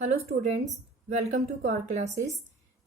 Hello students, welcome to core classes.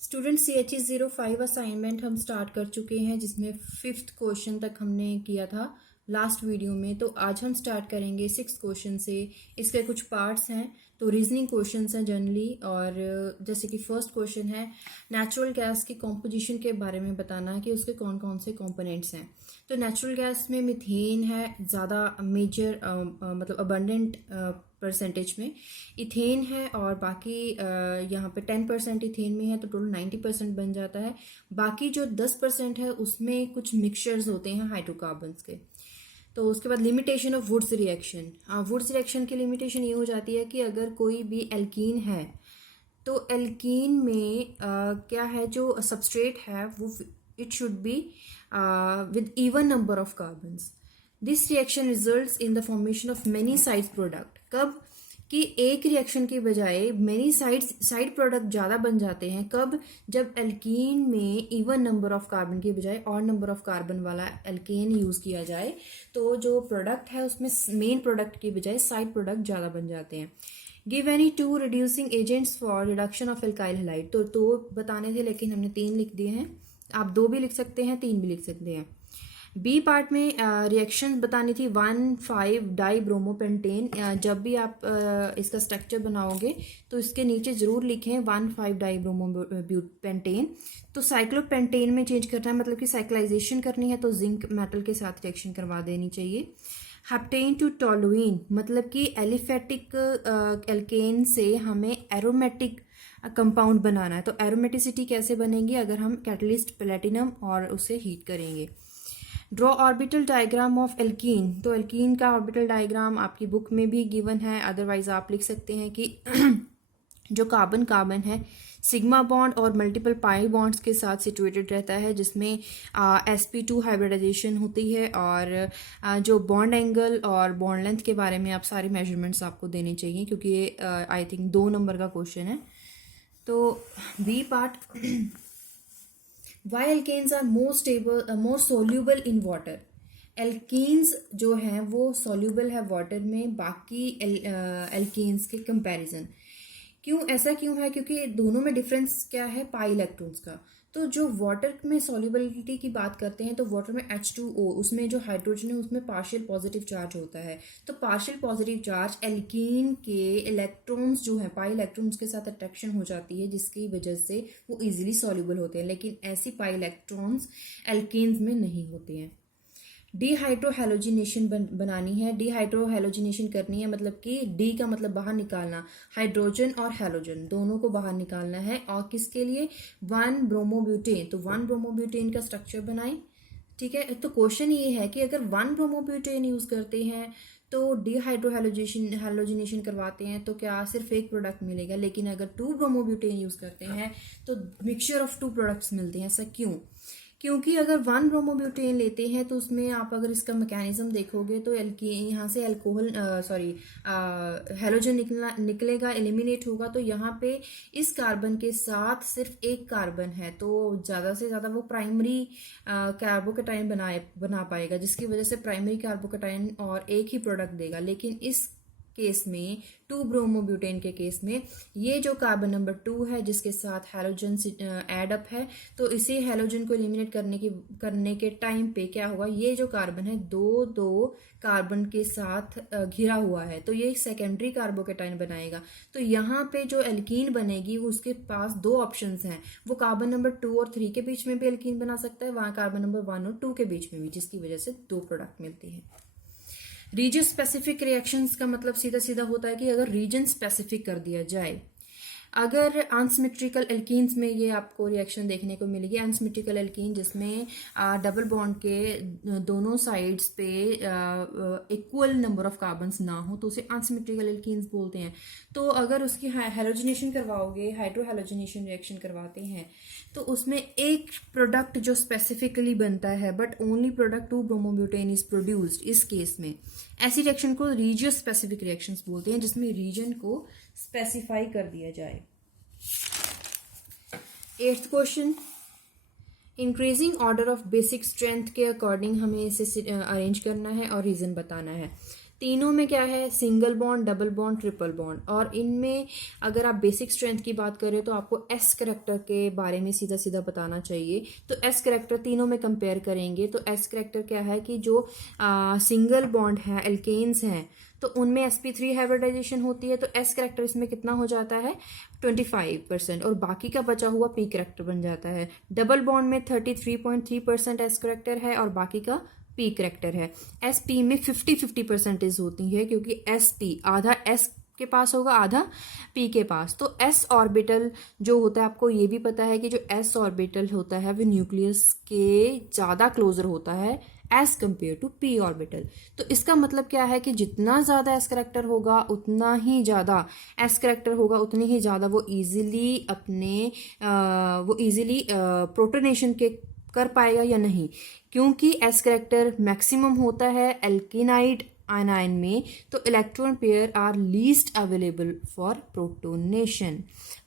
Student CHE 05 assignment हम start कर चुके हैं, जिसमें 5th क्वेश्चन तक हमने किया था लास्ट वीडियो में। तो आज हम स्टार्ट करेंगे 6th क्वेश्चन से। इसके कुछ पार्ट्स हैं, तो रीजनिंग क्वेश्चंस हैं जनरली। और जैसे कि फर्स्ट क्वेश्चन है नेचुरल गैस की कॉम्पोजिशन के बारे में बताना है कि उसके कौन कौन से कंपोनेंट्स हैं। तो नेचुरल गैस में मीथेन है ज़्यादा मेजर, मतलब अबंडेंट परसेंटेज में। इथेन है और बाकी यहाँ पे 10% इथेन में है, तो टोटल 90% बन जाता है। बाकी जो 10% है उसमें कुछ मिक्सचर्स होते हैं हाइड्रोकार्बन्स के। तो उसके बाद limitation of Wurtz reaction. Wurtz reaction की लिमिटेशन ये हो जाती है कि अगर कोई भी एल्कीन है तो एल्कीन में क्या है, जो सबस्ट्रेट है वो it should be with even number of carbons. This reaction results in the formation of many side product. कब कि एक रिएक्शन के बजाय मेनी साइड प्रोडक्ट ज़्यादा बन जाते हैं। कब? जब एल्कीन में इवन नंबर ऑफ कार्बन के बजाय ऑड नंबर ऑफ कार्बन वाला एल्केन यूज़ किया जाए, तो जो प्रोडक्ट है उसमें मेन प्रोडक्ट के बजाय साइड प्रोडक्ट ज़्यादा बन जाते हैं। Give any 2 reducing agents for reduction of alkyl halide. तो 2 बताने थे लेकिन हमने 3 लिख दिए हैं। आप 2 भी लिख सकते हैं, 3 भी लिख सकते हैं। बी पार्ट में रिएक्शन बतानी थी 1,5 डाई ब्रोमोपेंटेन। जब भी आप इसका स्ट्रक्चर बनाओगे तो इसके नीचे जरूर लिखें 1,5 डाई ब्रोमोपेंटेन। तो साइक्लोपेंटेन में चेंज करना है, मतलब कि साइक्लाइजेशन करनी है, तो जिंक मेटल के साथ रिएक्शन करवा देनी चाहिए। हेप्टेन टू टोलुइन, मतलब कि एलिफेटिक एल्केन से हमें एरोमेटिक कंपाउंड बनाना है। तो एरोमेटिसिटी कैसे बनेगी? अगर हम कैटलिस्ट प्लेटिनम और उसे हीट करेंगे। Draw orbital diagram of alkene. तो एल्कीन का ऑर्बिटल डायग्राम आपकी बुक में भी गिवन है, अदरवाइज आप लिख सकते हैं कि जो कार्बन है सिग्मा बॉन्ड और मल्टीपल पाई बॉन्ड्स के साथ सिचुएटेड रहता है, जिसमें sp2 हाइब्रिडाइजेशन होती है। और जो बॉन्ड एंगल और बॉन्ड लेंथ के बारे में आप सारे मेजरमेंट्स आपको देने चाहिए, क्योंकि ये आई थिंक 2 नंबर का क्वेश्चन है। तो B part Why alkanes are more stable, more soluble in water? Alkenes जो हैं वो सॉल्यूबल है वाटर में बाकी एल्कीन्स के कंपैरिजन। क्यों ऐसा क्यों है? क्योंकि दोनों में डिफरेंस क्या है? पाई इलेक्ट्रॉन्स का। तो जो वाटर में सॉल्युबिलिटी की बात करते हैं, तो वाटर में H2O, उसमें जो हाइड्रोजन है उसमें पार्शियल पॉजिटिव चार्ज होता है। तो पार्शियल पॉजिटिव चार्ज एल्कीन के इलेक्ट्रॉन्स जो है पाई इलेक्ट्रॉन्स के साथ अट्रैक्शन हो जाती है, जिसकी वजह से वो इजीली सॉल्युबल होते हैं। लेकिन ऐसी पाई इलेक्ट्रॉन्स एल्कीन्स में नहीं होते हैं। डिहाइड्रोहेलोजिनेशन बनानी है। डिहाइड्रोहेलोजिनेशन करनी है, मतलब कि डी का मतलब बाहर निकालना, हाइड्रोजन और हेलोजन दोनों को बाहर निकालना है। और किसके लिए? 1 ब्रोमोब्यूटेन। तो 1 ब्रोमोब्यूटेन का स्ट्रक्चर बनाएं। ठीक है, तो क्वेश्चन ये है कि अगर 1 ब्रोमोब्यूटेन यूज करते हैं तो डिहाइड्रोहेलोजिनेशन करवाते हैं तो क्या सिर्फ एक प्रोडक्ट मिलेगा? लेकिन अगर 2 ब्रोमोब्यूटेन यूज करते हैं तो मिक्सचर ऑफ 2 प्रोडक्ट्स मिलते हैं। ऐसा क्यों? क्योंकि अगर 1 ब्रोमोब्यूटेन लेते हैं तो उसमें आप अगर इसका मैकेनिज्म देखोगे तो यहाँ से अल्कोहल हेलोजन निकलेगा, एलिमिनेट होगा। तो यहाँ पे इस कार्बन के साथ सिर्फ एक कार्बन है, तो ज़्यादा से ज़्यादा वो प्राइमरी कार्बोकेटाइन बना पाएगा, जिसकी वजह से प्राइमरी कार्बोकेटाइन और एक ही प्रोडक्ट देगा। लेकिन इस केस में 2 ब्रोमोब्यूटेन के केस में ये जो कार्बन नंबर 2 है जिसके साथ हैलोजन एड अप है, तो इसे हैलोजन को एलिमिनेट करने के टाइम पे क्या होगा? ये जो कार्बन है दो कार्बन के साथ घिरा हुआ है, तो ये सेकेंडरी कार्बोकेटाइन बनाएगा। तो यहाँ पे जो एल्कीन बनेगी उसके पास 2 ऑप्शंस हैं। वो कार्बन नंबर 2 और 3 के बीच में भी एल्कीन बना सकता है, वहां कार्बन नंबर 1 और 2 के बीच में भी, जिसकी वजह से 2 प्रोडक्ट मिलती है। रीजन स्पेसिफिक रिएक्शंस का मतलब सीधा सीधा होता है कि अगर रीजन स्पेसिफिक कर दिया जाए। अगर अनसिमेट्रिकल एल्कीन्स में ये आपको रिएक्शन देखने को मिलेगी। अनसिमेट्रिकल एल्कीन जिसमें डबल बॉन्ड के दोनों साइड्स पे इक्वल नंबर ऑफ कार्बन्स ना हो, तो उसे अनसिमेट्रिकल एल्कीन्स बोलते हैं। तो अगर उसकी हेलोजिनेशन करवाओगे, हाइड्रोहेलोजिनेशन रिएक्शन करवाते हैं, तो उसमें एक प्रोडक्ट जो स्पेसिफिकली बनता है, but only product 2 bromobutane is produced. इस केस में ऐसी रिएक्शन को रीजन स्पेसिफिक रिएक्शंस बोलते हैं, जिसमें रीजन को स्पेसिफाई कर दिया जाए। 8th question, increasing order of basic strength के अकॉर्डिंग हमें इसे अरेंज करना है और रीजन बताना है। तीनों में क्या है, single bond, double bond, triple bond. और इनमें अगर आप बेसिक स्ट्रेंथ की बात करें तो आपको एस करेक्टर के बारे में सीधा सीधा बताना चाहिए। तो एस करेक्टर तीनों में कंपेयर करेंगे तो एस करेक्टर क्या है कि जो सिंगल बॉन्ड है, एल्केन्स हैं, तो उनमें sp3 हाइब्रिडाइजेशन होती है, तो एस करेक्टर इसमें कितना हो जाता है 25%, और बाकी का बचा हुआ पी करेक्टर बन जाता है। डबल बॉन्ड में 33.3% एस करेक्टर है और बाकी का पी करेक्टर है। एस पी में 50-50% होती है, क्योंकि एस पी आधा एस के पास होगा, आधा पी के पास। तो एस ऑर्बिटल जो होता है, आपको ये भी पता है कि जो एस ऑर्बिटल होता है वो न्यूक्लियस के ज़्यादा क्लोजर होता है as compared to p orbital. तो इसका मतलब क्या है कि जितना ज़्यादा एस करेक्टर होगा उतना ही ज़्यादा एस करेक्टर होगा, उतनी ही ज़्यादा वो इजीली प्रोटोनेशन के कर पाएगा या नहीं, क्योंकि एस करेक्टर मैक्सिमम होता है एल्किनाइड आयनाइन में, तो electron pair are least available for protonation.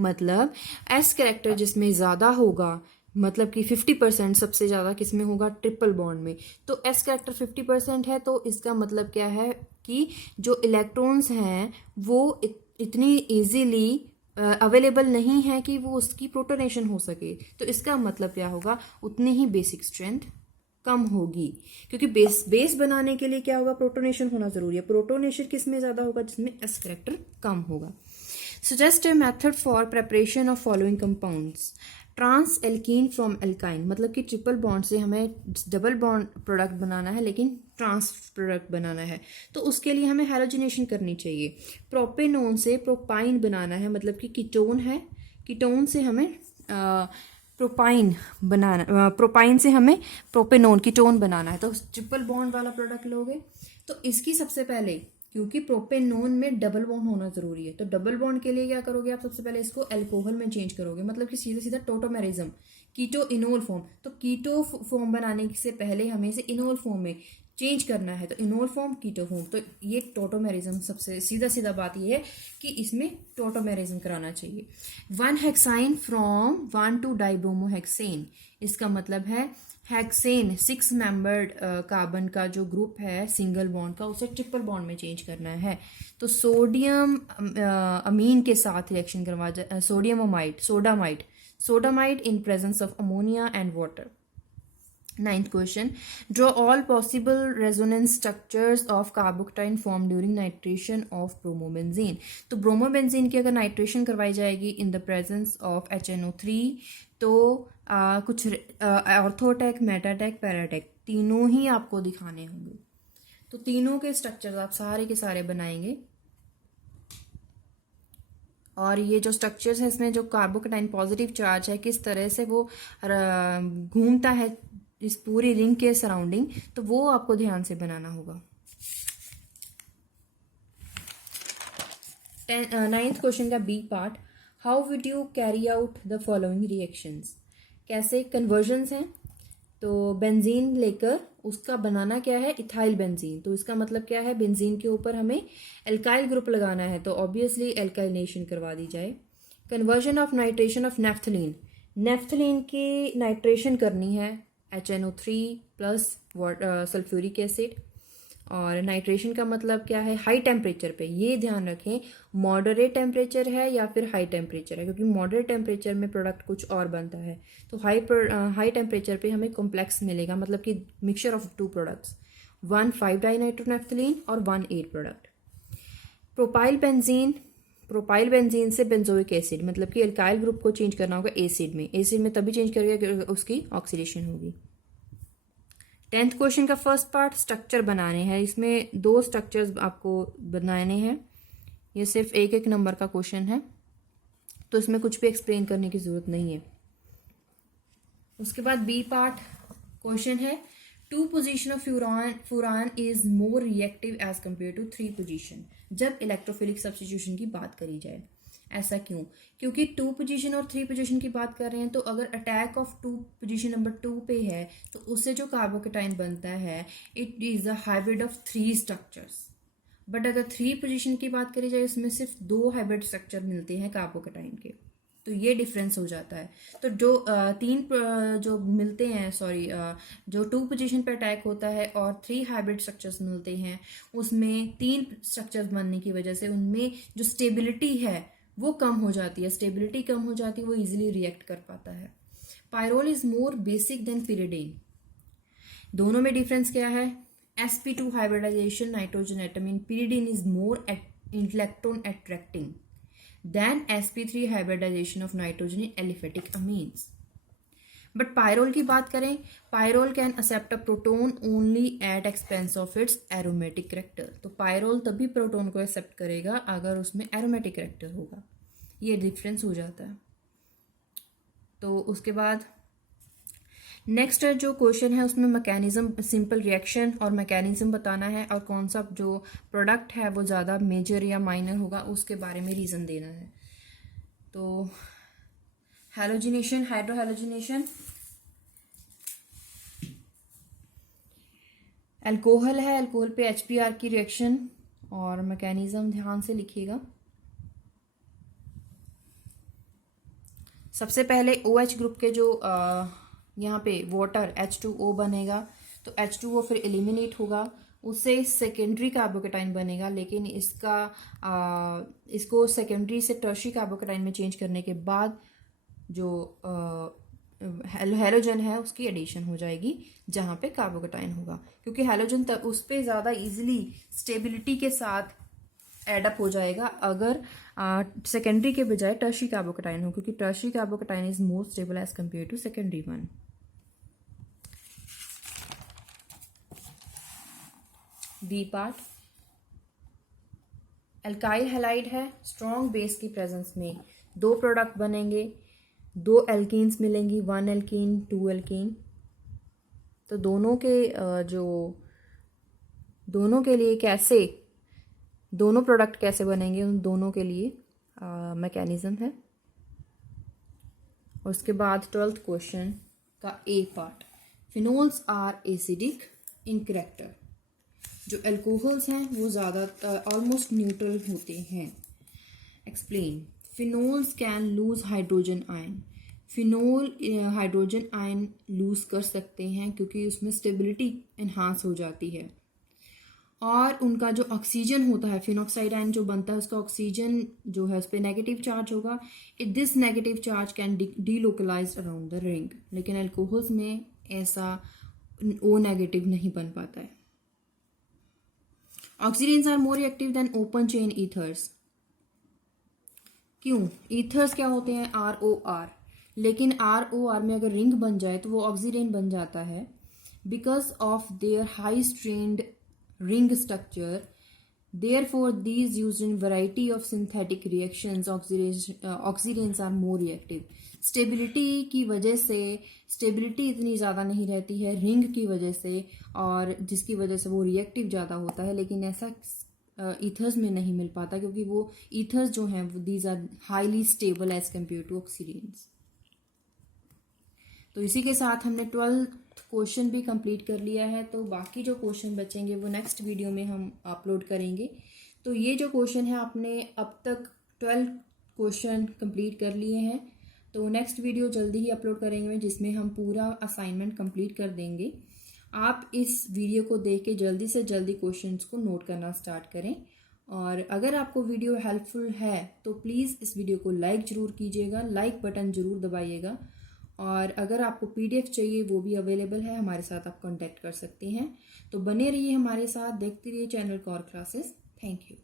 मतलब एस करेक्टर जिसमें ज़्यादा होगा, मतलब कि 50% सबसे ज़्यादा किसमें होगा, ट्रिपल बॉन्ड में। तो एस करेक्टर 50% है, तो इसका मतलब क्या है कि जो इलेक्ट्रॉन्स हैं वो इतनी इजीली अवेलेबल नहीं है कि वो उसकी प्रोटोनेशन हो सके। तो इसका मतलब क्या होगा, उतनी ही बेसिक स्ट्रेंथ कम होगी, क्योंकि बेस बनाने के लिए क्या होगा, प्रोटोनेशन होना जरूरी है। प्रोटोनेशन किसमें ज्यादा होगा, जिसमें एस करेक्टर कम होगा। Suggest a method for preparation of following compounds. Trans alkene from alkyne, मतलब कि ट्रिपल बॉन्ड से हमें डबल बॉन्ड प्रोडक्ट बनाना है, लेकिन ट्रांस प्रोडक्ट बनाना है, तो उसके लिए हमें हैलोजिनेशन करनी चाहिए। प्रोपेनोन से प्रोपाइन बनाना है, मतलब कि कीटोन है, कीटोन से हमें प्रोपाइन से हमें प्रोपेनोन कीटोन बनाना है। तो ट्रिपल बॉन्ड वाला प्रोडक्ट लोगे तो इसकी सबसे पहले, क्योंकि प्रोपेनोन में डबल बॉन्ड होना जरूरी है, तो डबल बॉन्ड के लिए क्या करोगे आप, सबसे पहले इसको अल्कोहल में चेंज करोगे, मतलब कि सीधा सीधा टोटोमेरिज्म, कीटो इनोल फॉर्म। तो कीटो फॉर्म बनाने से पहले हमें इसे इनोल फॉर्म में चेंज करना है, तो इनोल फॉर्म कीटो फॉर्म। तो ये टोटोमेरिज्म, सबसे सीधा सीधा बात ये है कि इसमें टोटोमेरिज्म कराना चाहिए। 1 हेक्साइन फ्रॉम 1 to डाइब्रोमोहेक्सेन, इसका मतलब है हेक्सेन 6 मेंबर्ड कार्बन का जो ग्रुप है सिंगल बॉन्ड का, उसे ट्रिपल बॉन्ड में चेंज करना है। तो सोडियम अमीन के साथ रिएक्शन करवा जाए, sodamide in presence of ammonia and water. 9th question, draw all possible resonance structures of carbocation formed during nitration of bromobenzene। तो ब्रोमोबेंजीन की अगर नाइट्रेशन करवाई जाएगी in the presence of HNO3, तो कुछ ऑर्थोटैक, मेटाटैक, पैराटैक तीनों ही आपको दिखाने होंगे। तो तीनों के स्ट्रक्चर्स आप सारे के सारे बनाएंगे, और ये जो स्ट्रक्चर्स है इसमें जो कार्बोकेटाइन पॉजिटिव चार्ज है किस तरह से वो घूमता है इस पूरी रिंग के सराउंडिंग, तो वो आपको ध्यान से बनाना होगा। 9th क्वेश्चन का B part, how would you carry out the following reactions. कैसे कन्वर्जन्स हैं, तो बेंजीन लेकर उसका बनाना क्या है, इथाइल बेंजीन। तो इसका मतलब क्या है, बेंजीन के ऊपर हमें एल्काइल ग्रुप लगाना है, तो ऑब्वियसली एल्काइलेशन करवा दी जाए। Conversion of nitration of naphthalene, naphthalene की नाइट्रेशन करनी है HNO3 प्लस सल्फ्यूरिक एसिड। और नाइट्रेशन का मतलब क्या है, हाई टेम्परेचर पे, ये ध्यान रखें मॉडरेट टेम्परेचर है या फिर हाई टेम्परेचर है, क्योंकि मॉडरेट टेम्परेचर में प्रोडक्ट कुछ और बनता है, तो हाई टेम्परेचर पे हमें कॉम्प्लेक्स मिलेगा, मतलब कि मिक्सचर ऑफ 2 प्रोडक्ट्स, 1 5-डाइनाइट्रोनेफ्थलीन और 1 8 प्रोडक्ट। प्रोपाइल बेंजीन से बेंजोइक एसिड, मतलब कि एल्काइल ग्रुप को चेंज करना होगा एसिड में तभी चेंज करेगा उसकी ऑक्सीडेशन होगी। 10th क्वेश्चन का फर्स्ट पार्ट, स्ट्रक्चर बनाने हैं, इसमें 2 स्ट्रक्चर्स आपको बनाने हैं, ये सिर्फ एक नंबर का क्वेश्चन है, तो इसमें कुछ भी एक्सप्लेन करने की जरूरत नहीं है। उसके बाद बी पार्ट क्वेश्चन है, 2 position of furan is more reactive as compared to 3 position, जब इलेक्ट्रोफिलिक सब्स्टिट्यूशन की बात करी जाए। ऐसा क्यों, क्योंकि 2 पोजीशन और 3 पोजीशन की बात कर रहे हैं, तो अगर अटैक ऑफ 2 पोजीशन नंबर 2 पे है तो उससे जो कार्बोकेटाइन बनता है it is a hybrid of 3 structures. But अगर 3 पोजीशन की बात करी जाए उसमें सिर्फ 2 हाइब्रिड स्ट्रक्चर मिलते हैं कार्बोकेटाइन के, तो ये डिफरेंस हो जाता है। तो जो जो मिलते हैं, जो 2 पोजीशन पे अटैक होता है और 3 हाइब्रिड स्ट्रक्चर्स मिलते हैं, उसमें 3 स्ट्रक्चर्स बनने की वजह से उनमें जो स्टेबिलिटी है वो कम हो जाती है। स्टेबिलिटी कम हो जाती है, वो इजीली रिएक्ट कर पाता है। Pyrrole is more basic than pyridine। दोनों में डिफरेंस क्या है? sp2 hybridisation nitrogen atom in pyridine is more electron attracting than sp3 hybridisation of nitrogen in aliphatic amines. But pyrrole की बात करें, pyrrole can accept a proton only at expense of its aromatic character. तो pyrrole तभी proton को accept करेगा अगर उसमें aromatic character होगा। ये डिफरेंस हो जाता है। तो उसके बाद नेक्स्ट जो क्वेश्चन है उसमें मैकेनिज्म, सिंपल रिएक्शन और मैकेनिज्म बताना है, और कौन सा जो प्रोडक्ट है वो ज़्यादा मेजर या माइनर होगा उसके बारे में रीज़न देना है। तो हैलोजिनेशन, हाइड्रोहैलोजिनेशन, अल्कोहल है, अल्कोहल पे HBr की रिएक्शन और मैकेनिज्म ध्यान से लिखिएगा। सबसे पहले OH ग्रुप के जो यहाँ पे वाटर H2O बनेगा, तो H2O फिर एलिमिनेट होगा, उससे सेकेंडरी कार्बोकेटाइन बनेगा। लेकिन इसको सेकेंडरी से टर्शियरी कार्बोकेटाइन में चेंज करने के बाद जो हैलोजन है उसकी एडिशन हो जाएगी जहाँ पे कार्बोकेटाइन होगा, क्योंकि हैलोजन तब उस पर ज़्यादा इजीली स्टेबिलिटी के साथ एडअप हो जाएगा अगर सेकेंडरी के बजाय टर्शियरी कार्बोकेटाइन हो, क्योंकि tertiary carbocation is more stable as compared to secondary one. B part, alkyl halide है, स्ट्रॉन्ग बेस की प्रेजेंस में 2 प्रोडक्ट बनेंगे, 2 एल्कीन्स मिलेंगी, 1 एल्कीन 2 एल्कीन। तो दोनों के लिए कैसे, दोनों प्रोडक्ट कैसे बनेंगे, उन दोनों के लिए मैकेनिज्म है। और उसके बाद 12th क्वेश्चन का A part, phenols are acidic in character. जो अल्कोहल्स हैं वो ज़्यादा ऑलमोस्ट न्यूट्रल होते हैं। Explain, phenols can lose hydrogen ion. Phenol hydrogen ion lose कर सकते हैं क्योंकि उसमें स्टेबिलिटी इन्हांस हो जाती है, और उनका जो ऑक्सीजन होता है, फिनॉक्साइड आयन जो बनता है, उसका ऑक्सीजन जो है उस पर नेगेटिव चार्ज होगा। This negative charge can delocalise around the ring. लेकिन अल्कोहल्स में ऐसा O नेगेटिव नहीं बन पाता है। Oxidants are more reactive than open chain ethers. क्यों? ईथर्स क्या होते हैं? ROR, लेकिन ROR में अगर रिंग बन जाए तो वो ऑक्सीडेन बन जाता है because of their high strained ring structure. Therefore, these used in variety of synthetic reactions, oxidants are more reactive. Stability की वजह से, स्टेबिलिटी इतनी ज़्यादा नहीं रहती है रिंग की वजह से, और जिसकी वजह से वो रिएक्टिव ज़्यादा होता है। लेकिन ऐसा ईथर्स में नहीं मिल पाता क्योंकि वो ईथर्स जो हैं these are highly stable as compared to oxidants. तो इसी के साथ हमने 12th क्वेश्चन भी कंप्लीट कर लिया है। तो बाकी जो क्वेश्चन बचेंगे वो नेक्स्ट वीडियो में हम अपलोड करेंगे। तो ये जो क्वेश्चन है आपने अब तक 12 क्वेश्चन कंप्लीट कर लिए हैं। तो नेक्स्ट वीडियो जल्दी ही अपलोड करेंगे जिसमें हम पूरा असाइनमेंट कंप्लीट कर देंगे। आप इस वीडियो को देख के जल्दी से जल्दी क्वेश्चंस को नोट करना स्टार्ट करें। और अगर आपको वीडियो हेल्पफुल है तो प्लीज़ इस वीडियो को लाइक ज़रूर कीजिएगा, लाइक बटन ज़रूर दबाइएगा। और अगर आपको PDF चाहिए वो भी अवेलेबल है, हमारे साथ आप कांटेक्ट कर सकते हैं। तो बने रहिए हमारे साथ, देखते रहिए channel core classes. Thank you.